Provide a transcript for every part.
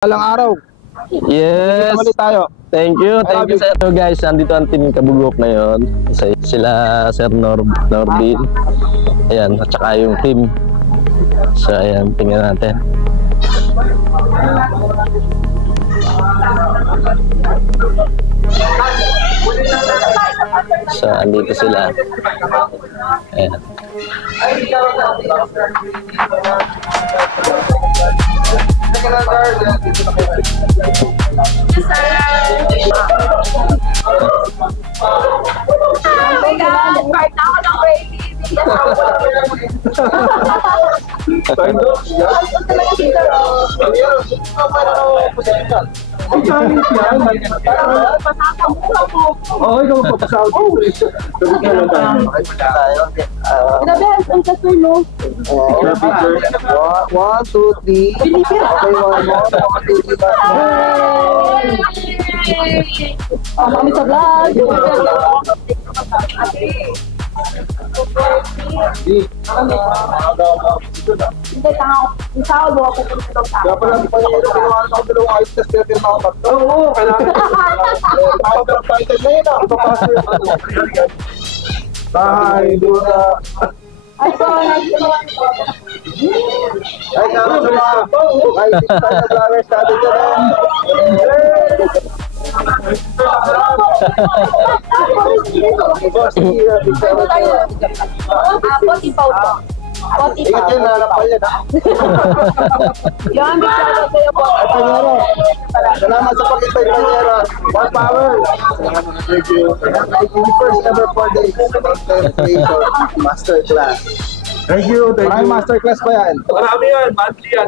Walang araw. Yes. Ulit tayo. Thank you sir. So guys, andito ang team Kabugok ngayon. Sila Sir Norbin. Ayan, at saka yung team. So ayan, tingnan natin. So andito sila. Ayan. Oo, ikaw magpapasahod. One, two, three. Okay, one more. Kami sa vlog. Hindi, isahod mo ako kung ito Kaya pala, di pa yung ginawa ng dalawang ayos test kaya tinama ka. Oo, kailangan. Pag-drop title na yun ah. Papasok yung ano. Bye, Dura. Ay, sorry. Ay, naman sa mga. Ay, dito tayo na flowers natin dyan. Potipaw po. Ingat yun, nalapal yan ha. Yan, bigyan ko sa'yo po. Panyero, salamat sa pag-invite, Panyero. One power. Thank you. First ever 4 days contemplation masterclass. Thank you. Maraming masterclass pa yan. Marami yan, monthly yan.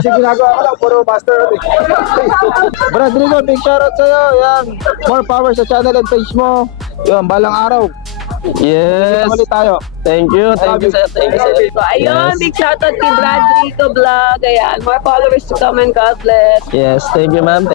Kasi ginagawa ko lang, puro master. Brad Rigo, big shoutout sa'yo. Yan. More power sa channel and page mo. Yun, balang araw. Yes. Ulit tayo. Thank you sir. Thank you sir. So, ayun, Yes. big shoutout kay Brad Rico Vlog. Ayan, more followers to come and God bless. Yes, thank you ma'am.